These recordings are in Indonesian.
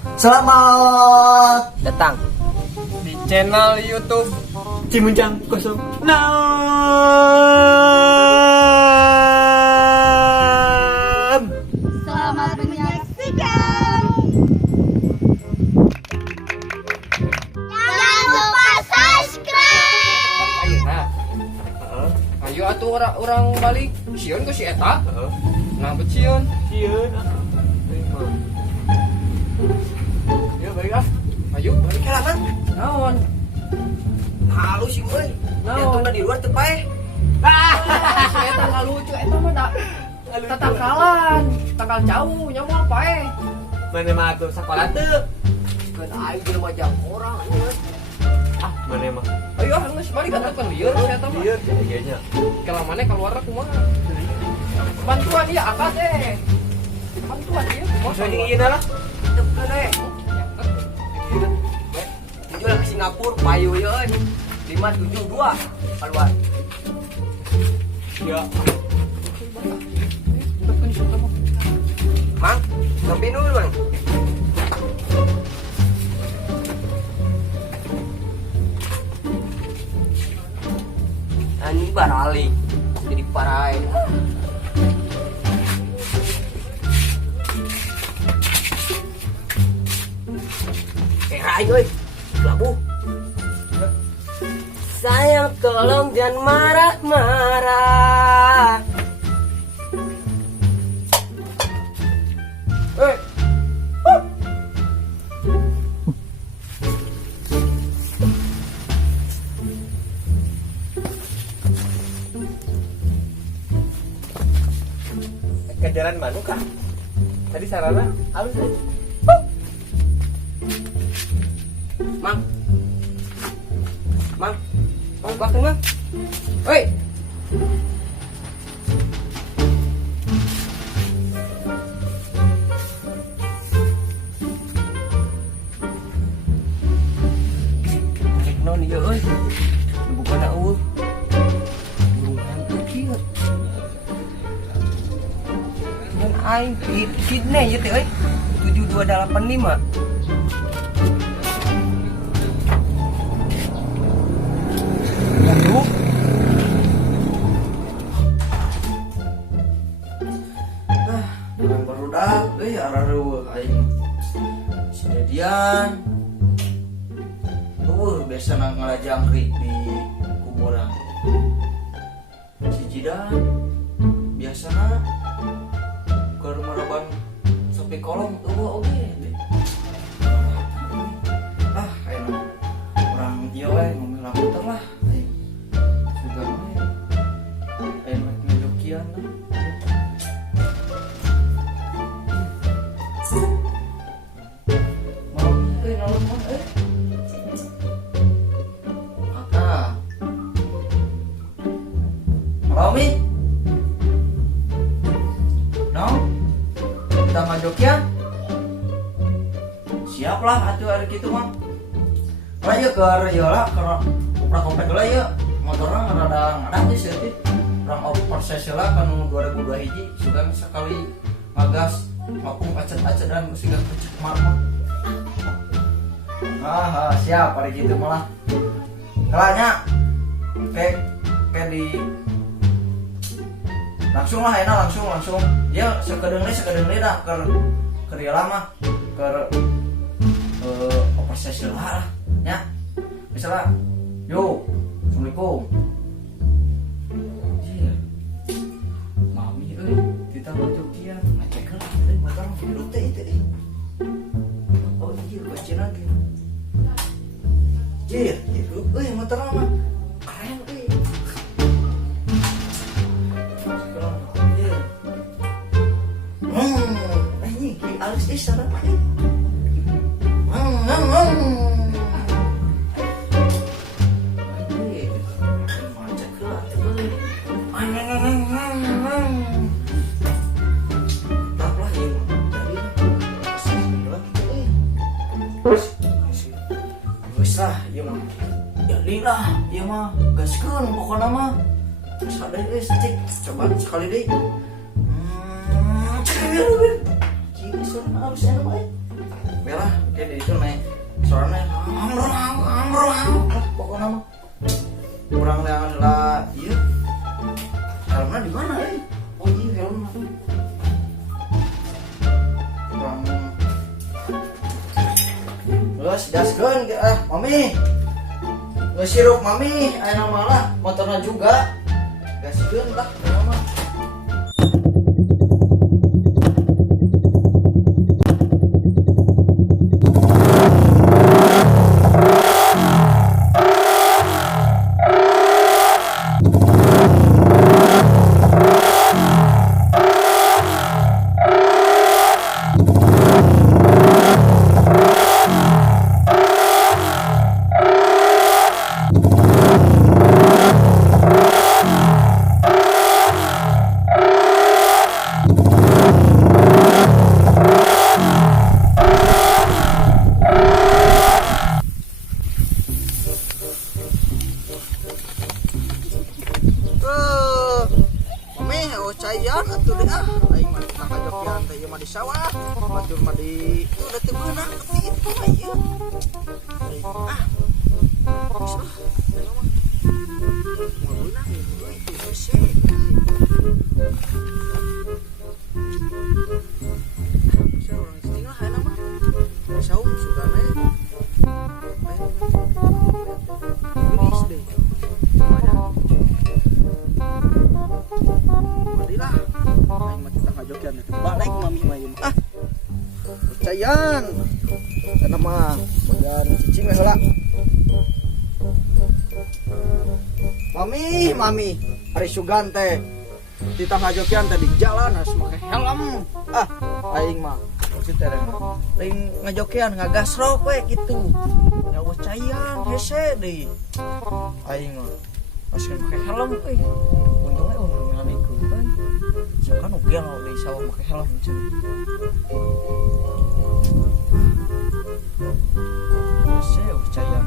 Selamat datang di channel YouTube Cimuncang 06. Selamat menyaksikan. Jangan lupa subscribe. ayeuna. Ayo atuh orang balik sieun ku si eta. Nah, beciun. Sieun. Yuk balik ah. Ayo balik lah kan naon? halus sih gue Naon? di luar tuh pae Si eta nggak lucu, eta mah da tatakalan, takal jauh, nyamual pae. Mana mah aku sekolah tuh. kan aing jelema jam orang Ah, mana mah? Ayo geus balik atuh kan lieur si eta mah. Lieur kayaknya. Kelamane keluar kumaha? Bantuan dia akad Bantuan dia. Maksudnya ieu lah. tekan tujuan ke Singapura payu yeun 572 keluar Ya. mang ngopi dulu mang ini barali jadi parai ayo labu sayang tolong jangan marah-marah Ke jalan mana kah? Tadi sarana halus aja. mang mang mang bakal mang woi non ieu euy bukan eueuh burung hantu kieu dan aing kidne ieu teh euy 7285 barudak arareueuh aing sejadian biasa ngalajangkrik di kuburan si jidan biasana keur maraban sepi kolong oge ayo orang ieu we ngomel laputer lah juga we ayo ngejokian lah Romi, no, kita ngajokian, siap lah atuh hari gitu mah. Lah ya ke yola ke uprak kompet lah ya, motornya rada ngadah sih sih. Orang overseas lah kan 2002 hiji, sudah sekali magas, mapung acet-acet dan musik kecek marmah. Siap hari gitu malah. Kalanya, kayak di langsung lah enak langsung ya sekedeng dah ke lama ke operasi lah ya misalnya yo assalamualaikum mami kita bantu dia ngecek lah motor hidup teh itu oh iya baca lagi iya hidup motor mah keren Alex sana aja. Jadilah, iya mah gaskeun pokona mah. Sadar cek coba sekali deh. Cek harus enak baik. oke lah oke di itu naik soalnya pokoknya mah kurang yang lah iya helmnya di mana ya oh iya helmnya tuh kurang terus gaskeun mami ngesirup mami ayeuna malah motornya juga gaskeun lah mama. Cayan atuh deh aing mah nak kajokian teh ieu mah di sawah batur mah di itu udah teu beunang itu mah ieu geus lah anu mah moal beunang itu hese bisa orang istinglah aya mah saum sugana geus deh lah aing mah kita ngajokian teh balik mami mah ieu Cayan kana mah bagian cicing we heula mami hari sugan teh kita ngajokian teh di jalan harus make helm aing mah maksud teh aing ngajokian ngagasrok we kitu nyawa Cayan hese deui aing mah masih make helm we untungnya ngamiku kan oke lo di sawah pakai helm cuy saya Cayan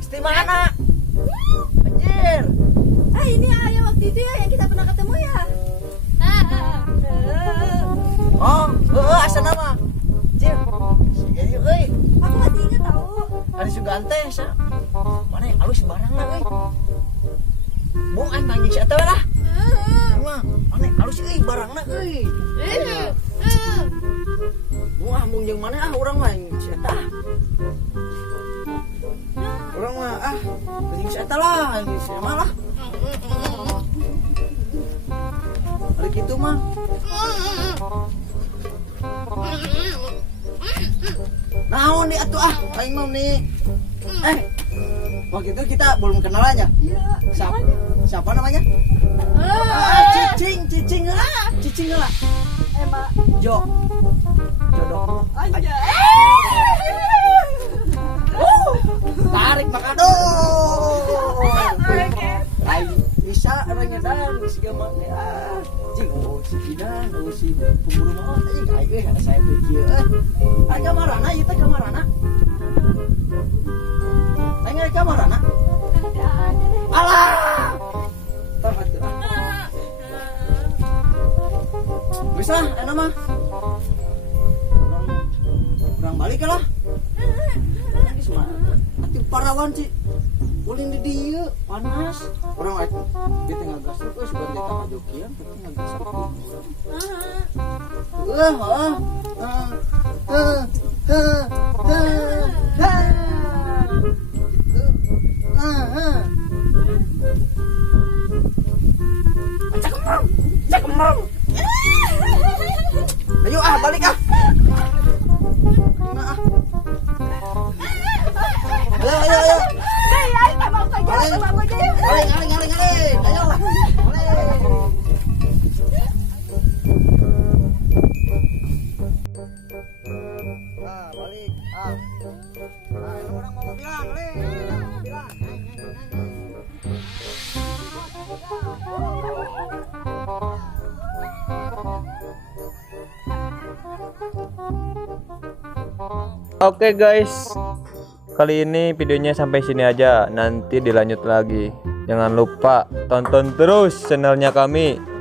Isti mana anjir ini ayah waktu itu ya yang kita pernah ketemu ya. Asa nama Cil jadi euy Aku masih inget tahu. ada sugante sa mana alus barangna euy bung aing manggil si eta lah mah mana alus euy barangna euy bung mung jeung mana urang mah si eta urang mah jeung si eta lah si mah lah ari kitu mah naon nih atuh aing mau nih waktu itu kita belum kenal aja Iya. siapa namanya cicing lah Emma. jodoh Aja. tarik makado aing bisa orangnya dan si gaman cing si kidan si pemburu mau aing saya pikir kamarana ieu teh kamarana aing ada kamarana alah tah atuh bisa enak mah kurang balik lah geus mah atuh parawan ci ulin di dieu panas orang dia tengah gasuk sudah dia tengah jokian tapi tengah gasuk cakemrem ayo balik ayo Aling, ayo. Balik. Orang mau bilang, bilang. Oke guys, kali ini videonya sampai sini aja. Nanti dilanjut lagi. Jangan lupa tonton terus channelnya kami.